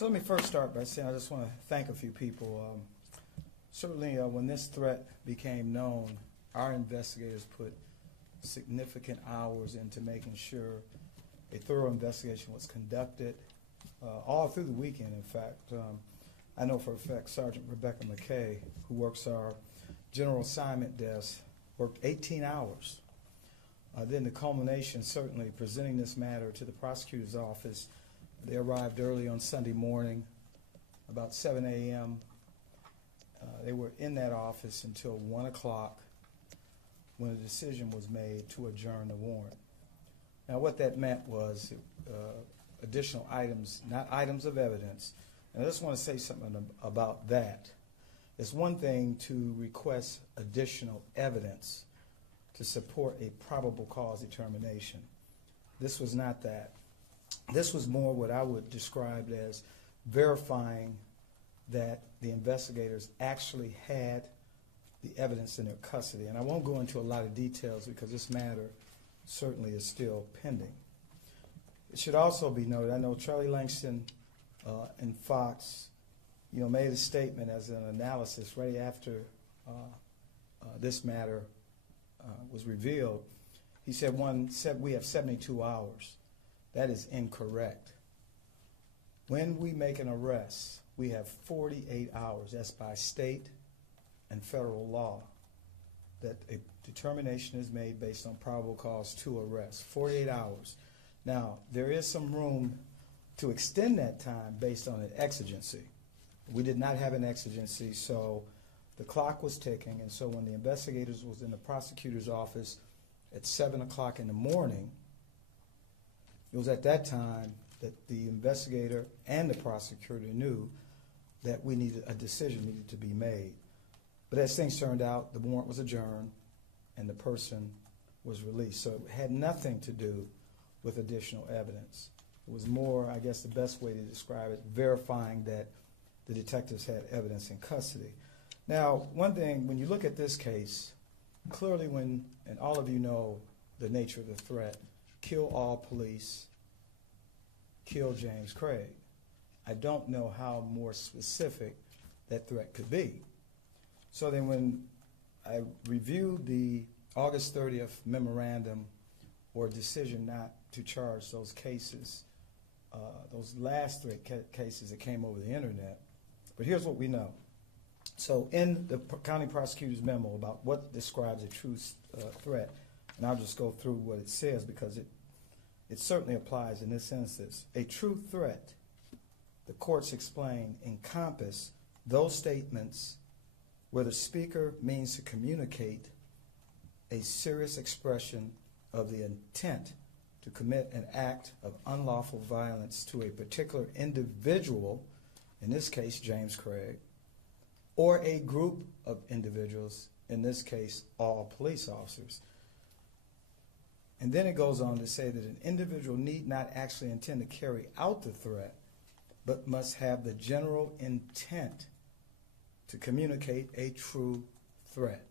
So let me first start by saying I just want to thank a few people. Certainly when this threat became known, our investigators put significant hours into making sure a thorough investigation was conducted all through the weekend, in fact. I know for a fact Sergeant Rebecca McKay, who works our general assignment desk, worked 18 hours. Then the culmination, certainly presenting this matter to the prosecutor's office. They arrived early on Sunday morning, about 7 a.m. They were in that office until 1 o'clock when a decision was made to adjourn the warrant. Now what that meant was additional items, not items of evidence. And I just want to say something about that. It's one thing to request additional evidence to support a probable cause determination. This was not that. This was more what I would describe as verifying that the investigators actually had the evidence in their custody. And I won't go into a lot of details because this matter certainly is still pending. It should also be noted, I know Charlie Langston and Fox, made a statement as an analysis right after this matter was revealed. He said we have 72 hours. That is incorrect. When we make an arrest, we have 48 hours. That's by state and federal law that a determination is made based on probable cause to arrest. 48 hours. Now, there is some room to extend that time based on an exigency. We did not have an exigency, so the clock was ticking, and so when the investigators was in the prosecutor's office at 7 o'clock in the morning, it was at that time that the investigator and the prosecutor knew that a decision needed to be made. But as things turned out, the warrant was adjourned and the person was released. So it had nothing to do with additional evidence. It was more, I guess the best way to describe it, verifying that the detectives had evidence in custody. Now, one thing, when you look at this case, clearly and all of you know the nature of the threat, kill all police, kill James Craig. I don't know how more specific that threat could be. So then when I reviewed the August 30th memorandum or decision not to charge those cases, those last three cases that came over the internet, but here's what we know. So in the county prosecutor's memo about what describes a true threat, and I'll just go through what it says because it certainly applies in this instance. A true threat, the courts explain, encompass those statements where the speaker means to communicate a serious expression of the intent to commit an act of unlawful violence to a particular individual, in this case James Craig, or a group of individuals, in this case all police officers. And then it goes on to say that an individual need not actually intend to carry out the threat, but must have the general intent to communicate a true threat.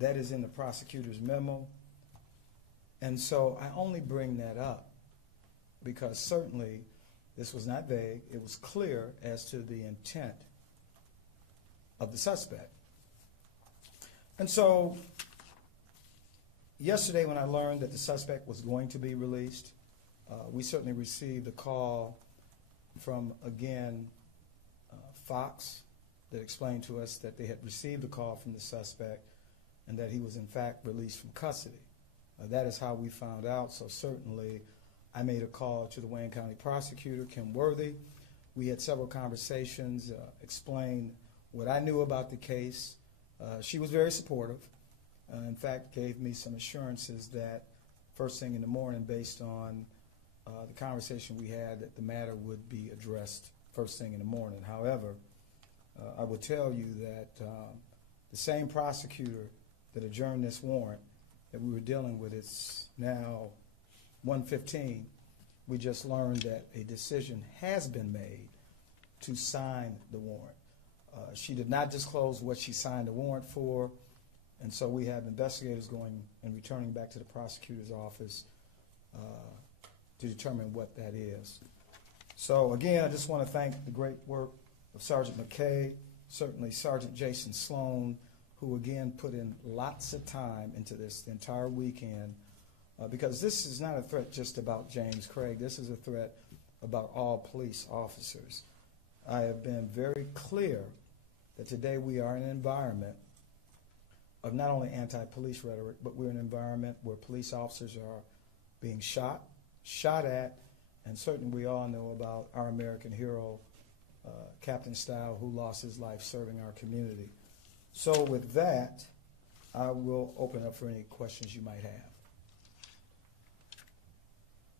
That is in the prosecutor's memo. And so I only bring that up because certainly this was not vague. It was clear as to the intent of the suspect. And so yesterday when I learned that the suspect was going to be released, we certainly received a call from, again, Fox that explained to us that they had received a call from the suspect and that he was in fact released from custody. That is how we found out, so certainly I made a call to the Wayne County prosecutor, Kim Worthy. We had several conversations, explained what I knew about the case. She was very supportive. In fact, gave me some assurances that first thing in the morning, based on the conversation we had, that the matter would be addressed first thing in the morning. However, I will tell you that the same prosecutor that adjourned this warrant that we were dealing with, it's now 1:15, we just learned that a decision has been made to sign the warrant. She did not disclose what she signed the warrant for, and so we have investigators going and returning back to the prosecutor's office to determine what that is. So again, I just want to thank the great work of Sergeant McKay, certainly Sergeant Jason Sloan, who again put in lots of time into this the entire weekend, because this is not a threat just about James Craig. This is a threat about all police officers. I have been very clear that today we are in an environment of not only anti-police rhetoric, but we're in an environment where police officers are being shot at, and certainly we all know about our American hero, Captain Style, who lost his life serving our community. So with that, I will open up for any questions you might have.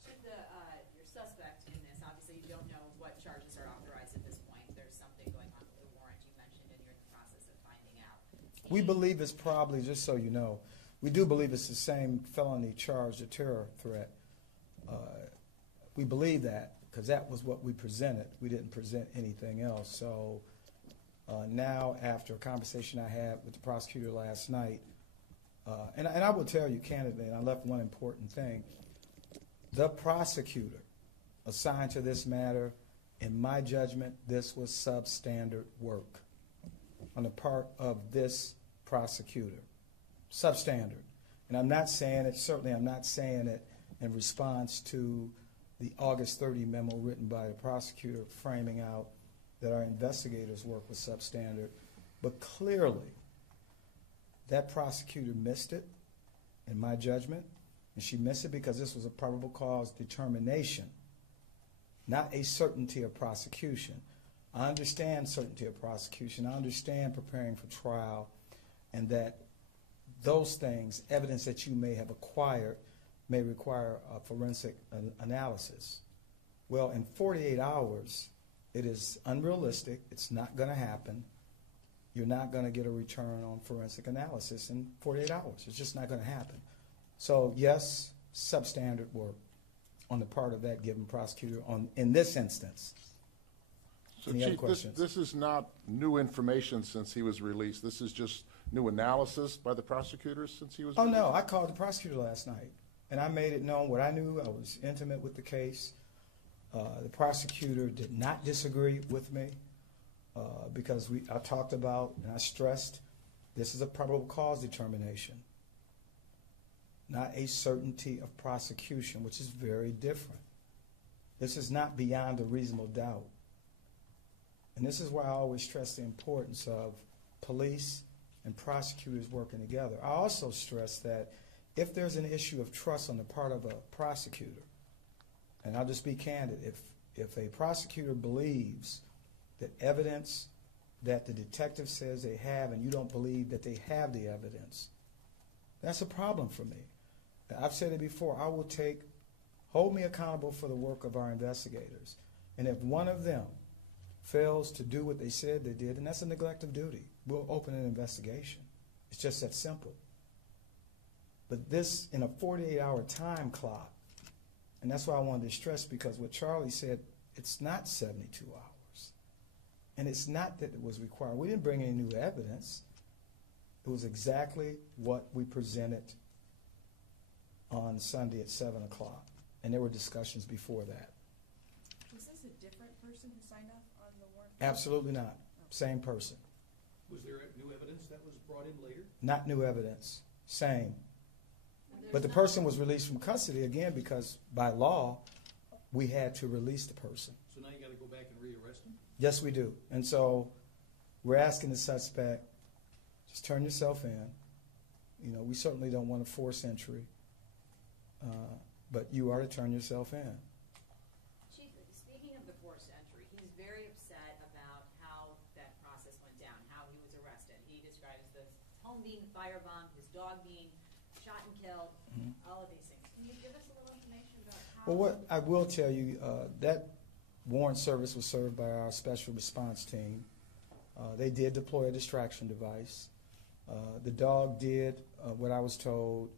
Should your suspect in this, obviously you don't know what charges are authorized at this point. There's something going on with the warrant you mentioned, and you're in the process of finding out. We believe it's probably, just so you know, we do believe it's the same felony charge, a terror threat. We believe that because that was what we presented. We didn't present anything else. So now, after a conversation I had with the prosecutor last night, and I will tell you candidly, and I left one important thing, the prosecutor assigned to this matter, in my judgment, this was substandard work on the part of this prosecutor. Substandard. And I'm not saying it, certainly I'm not saying it in response to the August 30 memo written by the prosecutor framing out that our investigators' work was substandard. But clearly, that prosecutor missed it, in my judgment, and she missed it because this was a probable cause determination, not a certainty of prosecution. I understand certainty of prosecution. I understand preparing for trial, and that those things, evidence that you may have acquired, may require a forensic analysis. Well, in 48 hours, it is unrealistic. It's not going to happen. You're not going to get a return on forensic analysis in 48 hours. It's just not going to happen. So, yes, substandard work on the part of that given prosecutor in this instance. So, Any other Chief, questions? this is not new information since he was released. This is just new analysis by the prosecutors since he was released? No, I called the prosecutor last night, and I made it known what I knew. I was intimate with the case. The prosecutor did not disagree with me because I talked about, and I stressed, this is a probable cause determination, not a certainty of prosecution, which is very different. This is not beyond a reasonable doubt. And this is why I always stress the importance of police and prosecutors working together. I also stress that if there's an issue of trust on the part of a prosecutor, and I'll just be candid, if a prosecutor believes that evidence that the detective says they have and you don't believe that they have the evidence, that's a problem for me. I've said it before, I will hold me accountable for the work of our investigators. And if one of them fails to do what they said they did, and that's a neglect of duty, we'll open an investigation. It's just that simple. But this, in a 48-hour time clock, and that's why I wanted to stress, because what Charlie said, it's not 72 hours. And it's not that it was required. We didn't bring any new evidence. It was exactly what we presented on Sunday at 7 o'clock. And there were discussions before that. Was this a different person who signed off on the warrant? Absolutely not. Same person. Was there new evidence that was brought in later? Not new evidence. Same. But the person was released from custody, again, because by law, we had to release the person. So now you got to go back and rearrest him? Yes, we do. And so we're asking the suspect, just turn yourself in. You know, we certainly don't want to force entry, but you are to turn yourself in. Chief, speaking of the forced entry, he's very upset about how that process went down, how he was arrested. He describes the home being firebombed, his dog being shot and killed, all of these things. Can you give us a little information about how? Well, what I will tell you, that warrant service was served by our special response team. They did deploy a distraction device. The dog did, what I was told,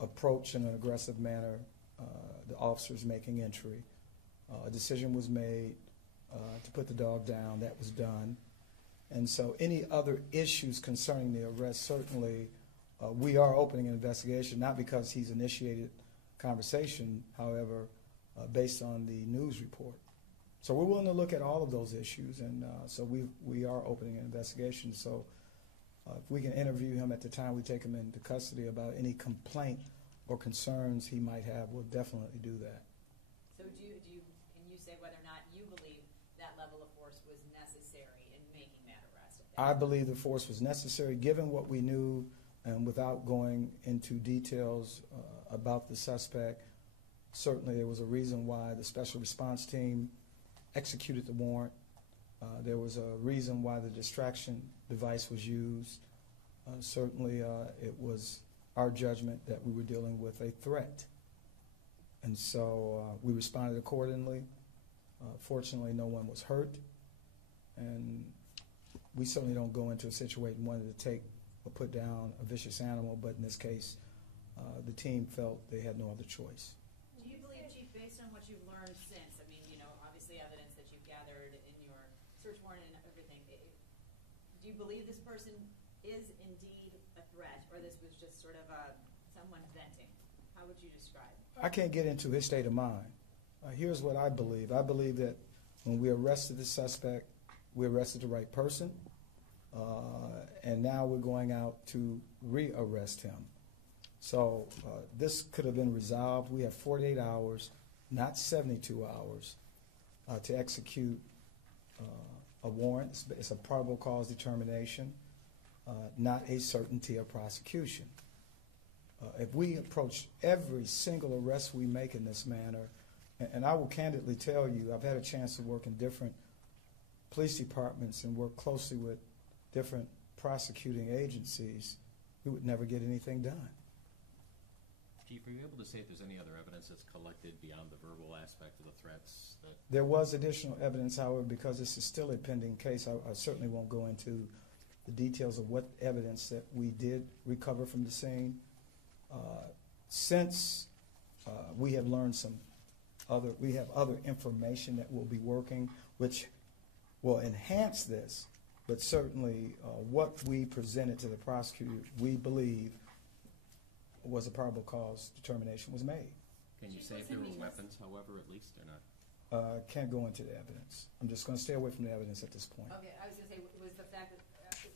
approach in an aggressive manner the officers making entry. A decision was made to put the dog down. That was done. And so any other issues concerning the arrest, certainly we are opening an investigation, not because he's initiated conversation. However, based on the news report. So we're willing to look at all of those issues, and so we are opening an investigation. So if we can interview him at the time we take him into custody about any complaint or concerns he might have, we'll definitely do that. So can you say whether or not you believe that level of force was necessary in making that arrest? I believe the force was necessary given what we knew, and without going into details about the suspect. Certainly there was a reason why the special response team executed the warrant. There was a reason why the distraction device was used. Certainly it was our judgment that we were dealing with a threat. And so we responded accordingly. Fortunately, no one was hurt. And we certainly don't go into a situation wanting to take or put down a vicious animal, but in this case, the team felt they had no other choice. Do you believe, Chief, based on what you've learned since, I mean, obviously evidence that you've gathered in your search warrant and everything, do you believe this person is indeed a threat, or this was just sort of someone venting? How would you describe it? I can't get into his state of mind. Here's what I believe. I believe that when we arrested the suspect, we arrested the right person, and now we're going out to re-arrest him. So this could have been resolved. We have 48 hours, not 72 hours, to execute a warrant. It's a probable cause determination, not a certainty of prosecution. If we approach every single arrest we make in this manner, and I will candidly tell you, I've had a chance to work in different police departments and work closely with different prosecuting agencies, we would never get anything done. Chief, are you able to say if there's any other evidence that's collected beyond the verbal aspect of the threats? There was additional evidence, however, because this is still a pending case, I certainly won't go into the details of what evidence that we did recover from the scene. Since we have learned we have other information that we'll be working, which will enhance this, but certainly what we presented to the prosecutor, we believe was a probable cause determination was made. Can you say if there were weapons, however, at least, or not? Can't go into the evidence. I'm just going to stay away from the evidence at this point. Okay, I was going to say, was the fact that,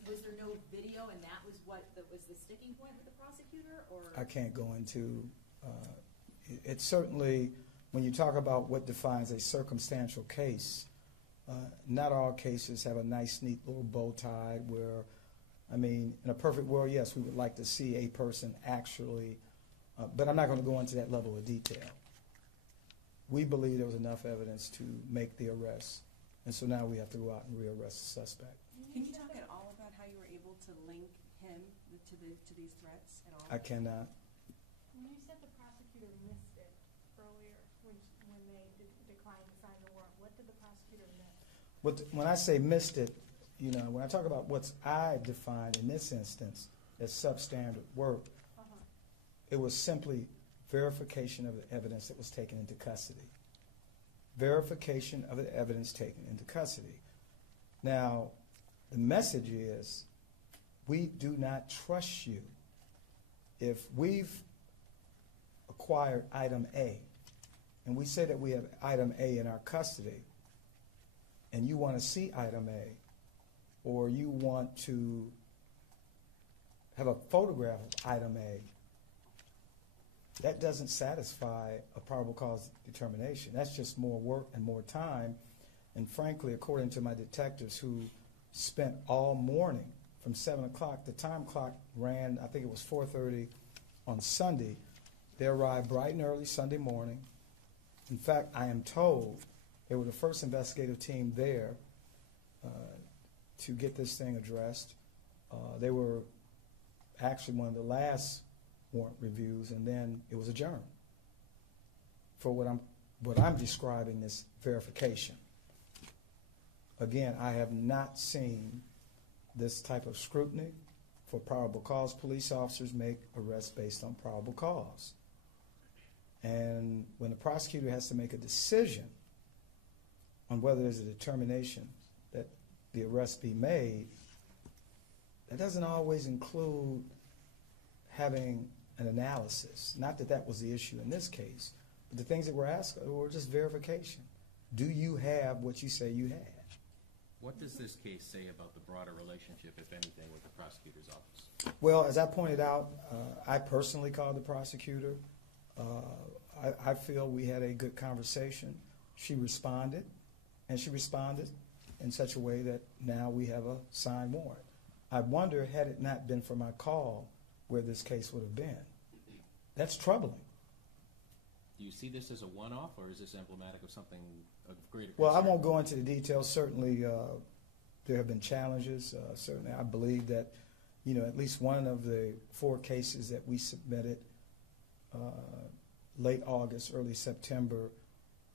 was there no video and that was what was the sticking point with the prosecutor, or? I can't go into, it's certainly, when you talk about what defines a circumstantial case, not all cases have a nice, neat little bow tie where, I mean, in a perfect world, yes, we would like to see a person actually, but I'm not going to go into that level of detail. We believe there was enough evidence to make the arrest, and so now we have to go out and rearrest the suspect. Can you talk at all about how you were able to link him to these threats at all? I cannot. You said the prosecutor missed it earlier when they declined to sign the warrant. What did the prosecutor miss? When I say missed it, when I talk about what's I defined in this instance as substandard work, it was simply verification of the evidence that was taken into custody. Verification of the evidence taken into custody. Now, the message is, we do not trust you. If we've acquired item A, and we say that we have item A in our custody, and you want to see item A, or you want to have a photograph of item A, that doesn't satisfy a probable cause determination. That's just more work and more time. And frankly, according to my detectives who spent all morning from 7 o'clock, the time clock ran, I think it was 4:30 on Sunday. They arrived bright and early Sunday morning. In fact, I am told they were the first investigative team there to get this thing addressed. They were actually one of the last warrant reviews, and then it was adjourned for what I'm describing as verification. Again, I have not seen this type of scrutiny for probable cause. Police officers make arrests based on probable cause. And when the prosecutor has to make a decision on whether there's a determination that the arrest be made, that doesn't always include having an analysis. Not that that was the issue in this case, The things that were asked were just verification. Do you have what you say you had? What does this case say about the broader relationship, if anything, with the prosecutor's office? Well, as I pointed out, I personally called the prosecutor. I feel we had a good conversation. She responded, and she responded in such a way that now we have a signed warrant. I wonder, had it not been for my call, where this case would have been. That's troubling. Do you see this as a one-off, or is this emblematic of something of greater concern? Well, I won't go into the details. Certainly, there have been challenges. Certainly, I believe that, at least one of the 4 cases that we submitted late August, early September,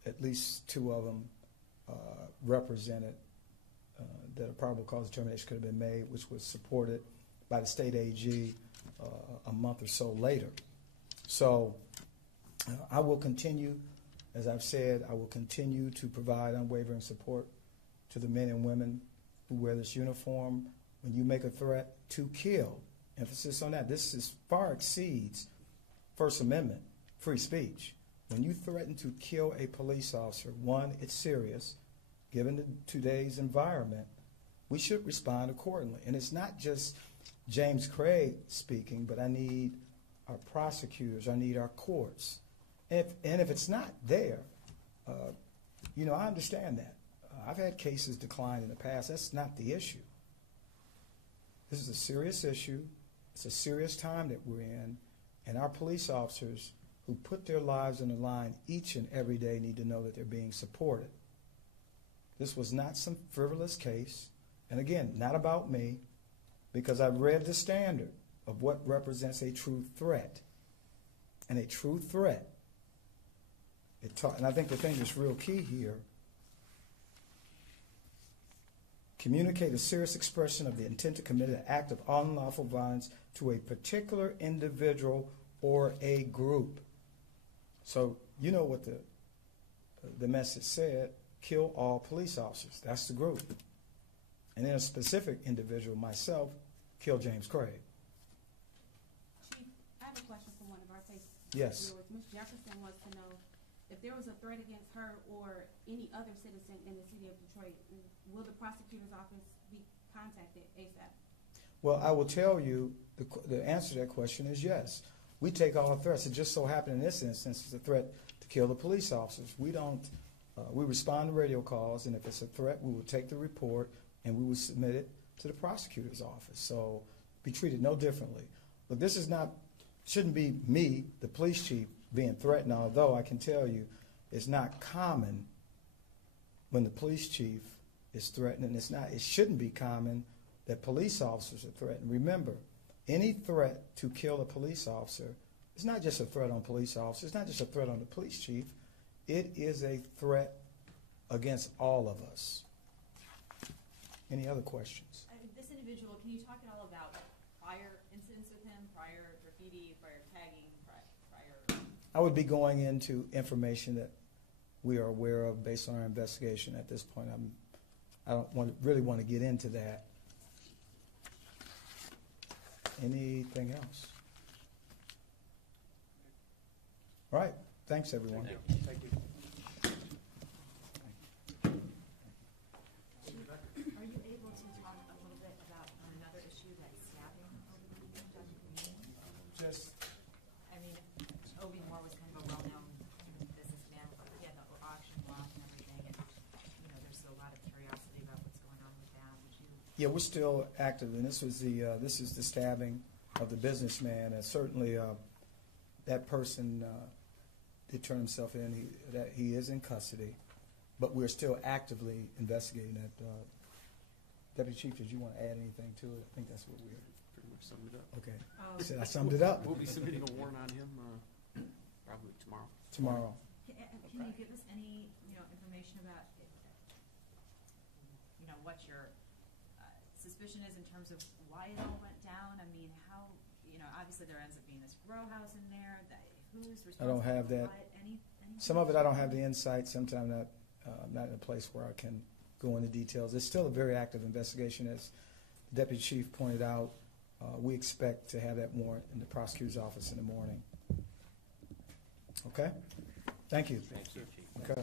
at least 2 of them represented that a probable cause determination could have been made, which was supported by the state AG a month or so later. So I will continue, as I've said, I will continue to provide unwavering support to the men and women who wear this uniform. When you make a threat to kill, emphasis on that, this far exceeds First Amendment free speech. When you threaten to kill a police officer, one, it's serious. Given today's environment, we should respond accordingly. And it's not just James Craig speaking, but I need our prosecutors, I need our courts. And if it's not there, I understand that. I've had cases decline in the past. That's not the issue. This is a serious issue. It's a serious time that we're in. And our police officers who put their lives on the line each and every day need to know that they're being supported. This was not some frivolous case. And again, not about me, because I've read the standard of what represents a true threat. And a true threat, and I think the thing that's real key here, communicate a serious expression of the intent to commit an act of unlawful violence to a particular individual or a group. So you know what the message said, kill all police officers. That's the group. And then a specific individual, myself, kill James Craig. Chief, I have a question from one of our faces. Yes. Ms. Jefferson wants to know if there was a threat against her or any other citizen in the city of Detroit, will the prosecutor's office be contacted ASAP? Well, I will tell you the answer to that question is yes. We take all the threats. It just so happened in this instance it's a threat to kill the police officers. We don't. We respond to radio calls, and if it's a threat, we will take the report and we will submit it to the prosecutor's office. So be treated no differently. Look, this is not, shouldn't be me, the police chief, being threatened, although I can tell you it's not common when the police chief is threatened, and it shouldn't be common that police officers are threatened. Remember, any threat to kill a police officer is not just a threat on police officers, it's not just a threat on the police chief, it is a threat against all of us. Any other questions? This individual, can you talk at all about prior incidents with him, prior graffiti, prior tagging, prior? I would be going into information that we are aware of based on our investigation at this point. I don't really want to get into that. Anything else? All right. Thanks, everyone. Thank you. Are you able to talk a little bit about another issue, that stabbing over the weekend, Dr. Green? Just, I mean, Obi Moore was kind of a well-known businessman. He had the auction block and everything, and there's a lot of curiosity about what's going on with that. Would you? yeah, we're still active, and this is the stabbing of the businessman, and certainly that person did turn himself in. That he is in custody, but we're still actively investigating that. Deputy Chief, did you want to add anything to it? I think that's what we're. Pretty much summed it up. Okay. So I summed it up. We'll be submitting a warrant on him probably tomorrow. Tomorrow. Can you give us any, information about, what your suspicion is in terms of why it all went down? I mean, how, obviously there ends up being this row house in there. Who's responsible? I don't have for that. what? Some of it I don't have the insight. Sometimes I'm not in a place where I can go into details. It's still a very active investigation, as the Deputy Chief pointed out. We expect to have that warrant in the prosecutor's office in the morning. Okay? Thank you. Thank you, Chief. Okay.